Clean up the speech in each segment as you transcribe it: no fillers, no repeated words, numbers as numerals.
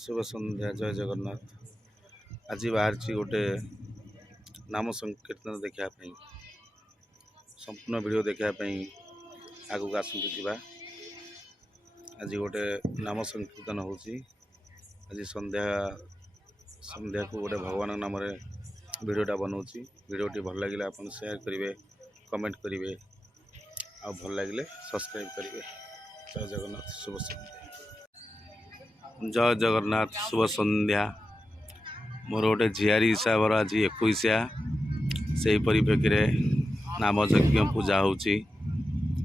शुभ संध्या जय जगन्नाथ। आज बाहर गोटे नाम संकीर्तन देखापी संपूर्ण वीडियो देखापी आगू आसतु जा। आज गोटे नाम संकीर्तन हो संध्या संध्या को गोटे भगवान नाम वीडियोटा बनाऊँगी। वीडियोटी भल लगे आप शेयर करेंगे, कमेंट करेंगे, आ भल लगे सब्सक्राइब करेंगे। जय जगन्नाथ, शुभ संध्या। जय जगन्नाथ, शुभ संध्या। मोर गोटे झियारी हिसाब आज 21 से परिप्रेक्षी नाम यज्ञ पूजा होची।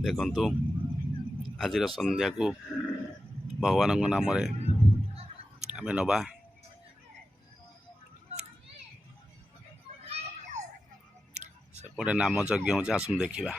देखंतु आज संध्या को भगवान नाम आमे नबा। सेपटे नाम यज्ञ होची, आसुन देखिबा।